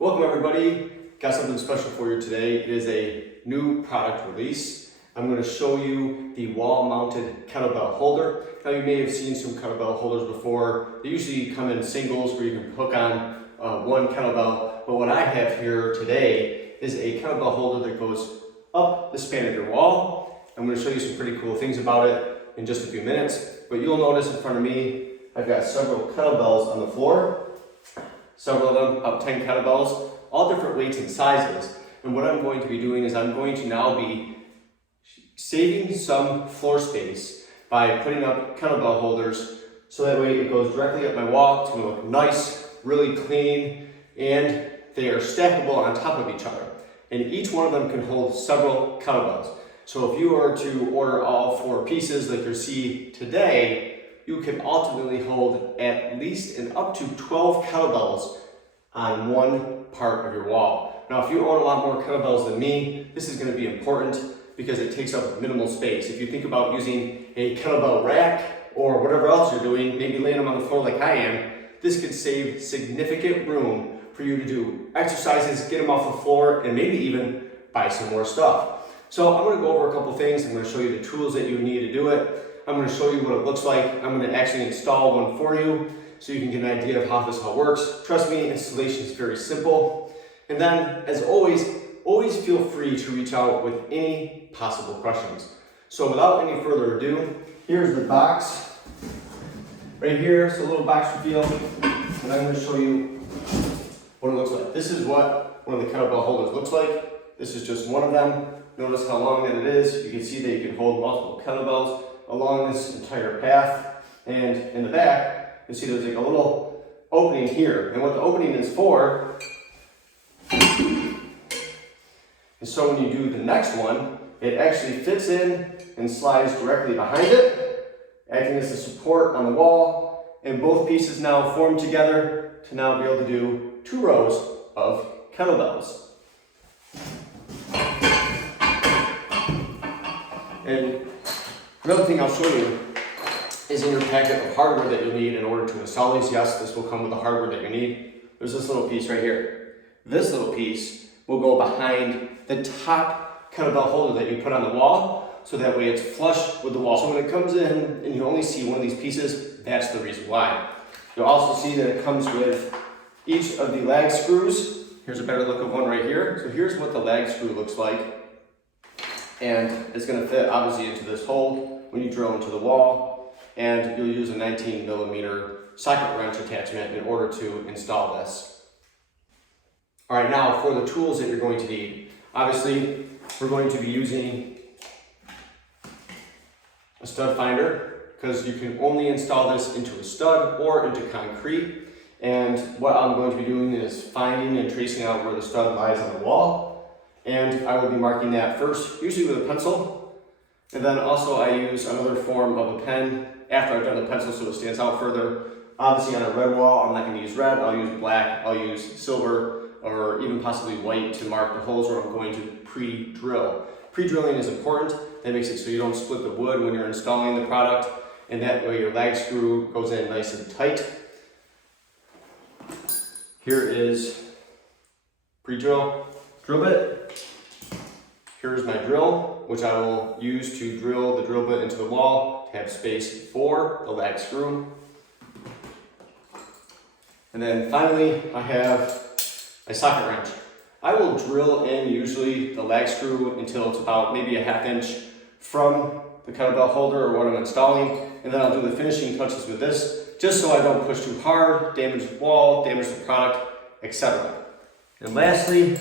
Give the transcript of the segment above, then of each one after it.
Welcome everybody, got something special for you today. It is a new product release. I'm going to show you the wall-mounted kettlebell holder. Now you may have seen some kettlebell holders before. They usually come in singles where you can hook on one kettlebell, but what I have here today is a kettlebell holder that goes up the span of your wall. I'm going to show you some pretty cool things about it in just a few minutes, but you'll notice in front of me I've got several kettlebells on the floor. Several of them, about 10 kettlebells, all different weights and sizes. And what I'm going to be doing is I'm going to now be saving some floor space by putting up kettlebell holders so that way it goes directly up my wall. It's going to look nice, really clean, and they are stackable on top of each other. And each one of them can hold several kettlebells. So if you were to order all 4 pieces like you see today, you can ultimately hold at least and up to 12 kettlebells on one part of your wall. Now, if you own a lot more kettlebells than me, this is going to be important because it takes up minimal space. If you think about using a kettlebell rack or whatever else you're doing, maybe laying them on the floor like I am, this could save significant room for you to do exercises, get them off the floor, and maybe even buy some more stuff. So I'm going to go over a couple things. I'm going to show you the tools that you need to do it. I'm going to show you what it looks like. I'm going to actually install one for you so you can get an idea of how this all works. Trust me, installation is very simple. And then, as always feel free to reach out with any possible questions. So without any further ado, here's the box. Right here, it's a little box reveal, and I'm going to show you what it looks like. This is what one of the kettlebell holders looks like. This is just one of them. Notice how long that it is. You can see that you can hold multiple kettlebells along this entire path, and in the back you see there's like a little opening here, and what the opening is for is so when you do the next one, it actually fits in and slides directly behind it, acting as a support on the wall, and both pieces now form together to now be able to do 2 rows of kettlebells. And another thing I'll show you is in your packet of hardware that you'll need in order to install these. Yes, this will come with the hardware that you need. There's this little piece right here. This little piece will go behind the top kettlebell holder that you put on the wall, so that way it's flush with the wall. So when it comes in and you only see one of these pieces, that's the reason why. You'll also see that it comes with each of the lag screws. Here's a better look of one right here. So here's what the lag screw looks like. And it's going to fit obviously into this hole when you drill into the wall, and you'll use a 19mm socket wrench attachment in order to install this. All right, now for the tools that you're going to need. Obviously, we're going to be using a stud finder because you can only install this into a stud or into concrete. And what I'm going to be doing is finding and tracing out where the stud lies on the wall. And I will be marking that first, usually with a pencil. And then also I use another form of a pen after I've done the pencil so it stands out further. Obviously on a red wall, I'm not going to use red, I'll use black, I'll use silver, or even possibly white to mark the holes where I'm going to pre-drill. Pre-drilling is important. That makes it so you don't split the wood when you're installing the product, and that way your lag screw goes in nice and tight. Here is pre-drill drill bit. Here's my drill, which I will use to drill the drill bit into the wall to have space for the lag screw. And then finally, I have my socket wrench. I will drill in usually the lag screw until it's about maybe a 1/2 inch from the kettlebell holder or what I'm installing, and then I'll do the finishing touches with this, just so I don't push too hard, damage the wall, damage the product, etc. And lastly,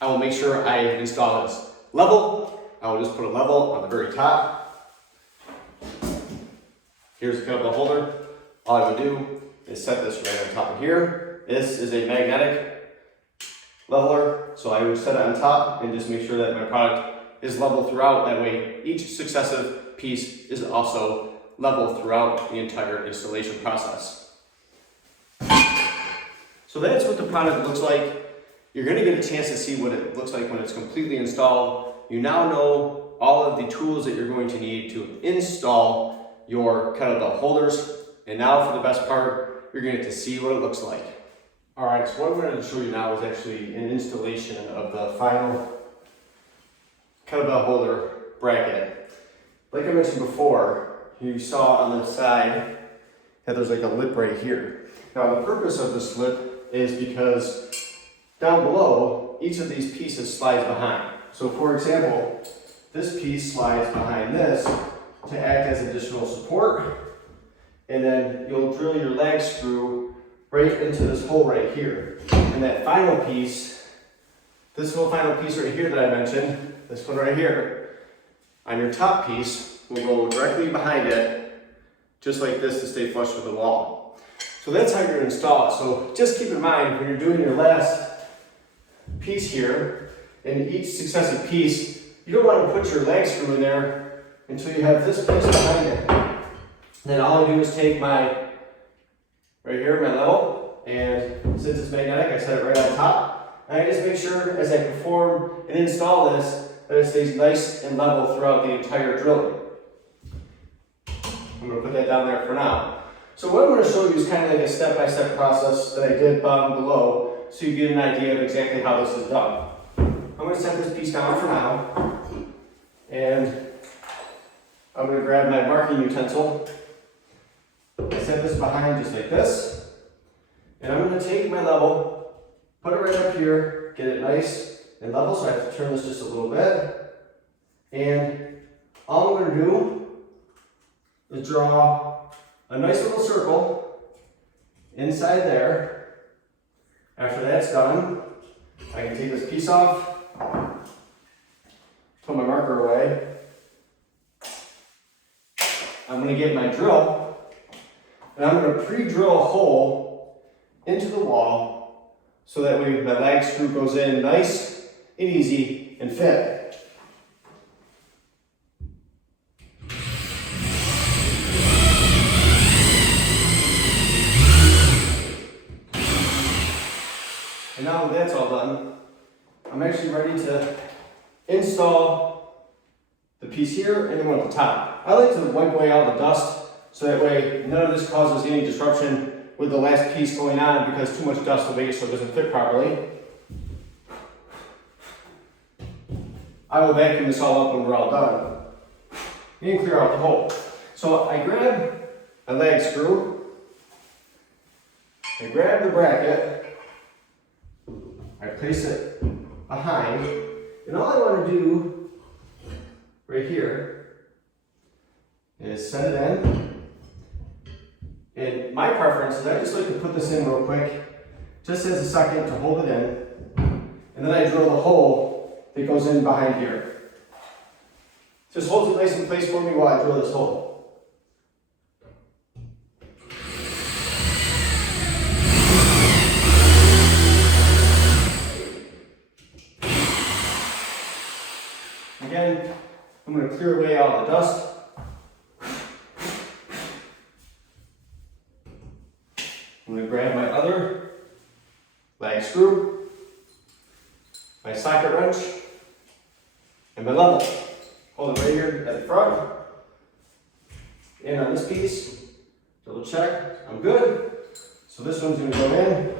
I will make sure I install this level. I will just put a level on the very top. Here's the kettlebell holder. All I would do is set this right on top of here. This is a magnetic leveler, so I would set it on top and just make sure that my product is level throughout. That way each successive piece is also level throughout the entire installation process. So that's what the product looks like. You're going to get a chance to see what it looks like when it's completely installed. You now know all of the tools that you're going to need to install your kettlebell holders. And now for the best part, you're going to get to see what it looks like. All right, so what I'm going to show you now is actually an installation of the final kettlebell holder bracket. Like I mentioned before, you saw on the side that there's like a lip right here. Now the purpose of this lip is because down below, each of these pieces slides behind. So for example, this piece slides behind this to act as additional support, and then you'll drill your lag screw right into this hole right here. And that final piece, this whole final piece right here that I mentioned, this one right here, on your top piece will go directly behind it, just like this, to stay flush with the wall. So that's how you're gonna install it. So just keep in mind when you're doing your last piece here, in each successive piece, you don't want to put your lag screw in there until you have this piece behind it. Then all I do is take my, right here, my level, and since it's magnetic, I set it right on top. And I just make sure as I perform and install this, that it stays nice and level throughout the entire drilling. I'm going to put that down there for now. So what I'm going to show you is kind of like a step-by-step process that I did down below, so you get an idea of exactly how this is done. I'm going to set this piece down for now, and I'm going to grab my marking utensil. I set this behind just like this, and I'm going to take my level, put it right up here, get it nice and level, so I have to turn this just a little bit, and all I'm going to do is draw a nice little circle inside there. After that's done, I can take this piece off, put my marker away. I'm going to get my drill, and I'm going to pre-drill a hole into the wall so that way my lag screw goes in nice and easy and fit. And now that that's all done, I'm actually ready to install the piece here and the one at the top. I like to wipe away all the dust so that way none of this causes any disruption with the last piece going on, because too much dust will make it so it doesn't fit properly. I will vacuum this all up when we're all done and clear out the hole. So I grab a lag screw, I grab the bracket, I place it behind, and all I want to do right here is set it in. And my preference is I just like to put this in real quick, just as a second to hold it in, and then I drill the hole that goes in behind here. Just holds it nice in place for me while I drill this hole. Again, I'm going to clear away all the dust. I'm going to grab my other lag screw, my socket wrench, and my level. Hold it right here at the front. And on this piece, double check, I'm good. So this one's going to go in.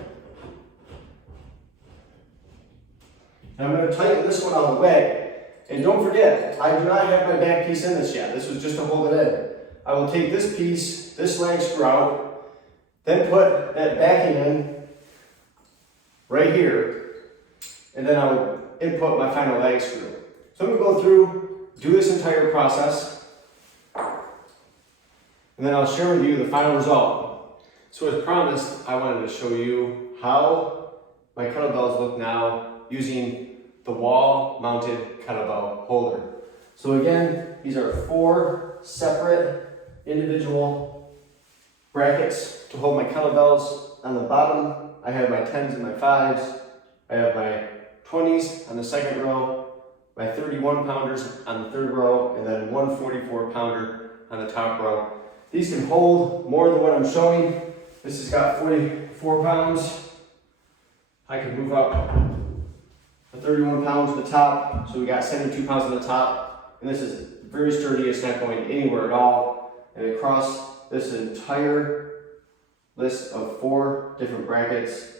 And I'm going to tighten this one all the way. And don't forget, I do not have my back piece in this yet. This was just to hold it in. I will take this piece, this lag screw out, then put that backing in right here, and then I will input my final lag screw. So I'm going to go through, do this entire process, and then I'll share with you the final result. So as promised, I wanted to show you how my kettlebells look now using the wall-mounted kettlebell holder. So again, these are 4 separate individual brackets to hold my kettlebells. On the bottom, I have my 10s and my 5s. I have my 20s on the second row, my 31 pounders on the third row, and then one 44 pounder on the top row. These can hold more than what I'm showing. This has got 44 pounds. I can move up the 31 pounds to the top, so we got 72 pounds on the top, and this is very sturdy. It's not going anywhere at all. And across this entire list of 4 different brackets,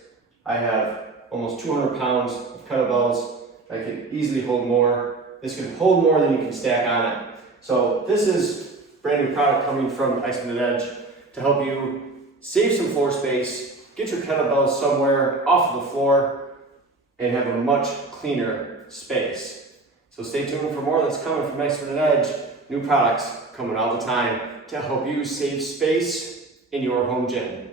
I have almost 200 pounds of kettlebells. I can easily hold more. This can hold more than you can stack on it. So this is brand new product coming from Iceman Edge to help you save some floor space, get your kettlebells somewhere off of the floor, and have a much cleaner space. So stay tuned for more that's coming from Iceman Edge. New products coming all the time to help you save space in your home gym.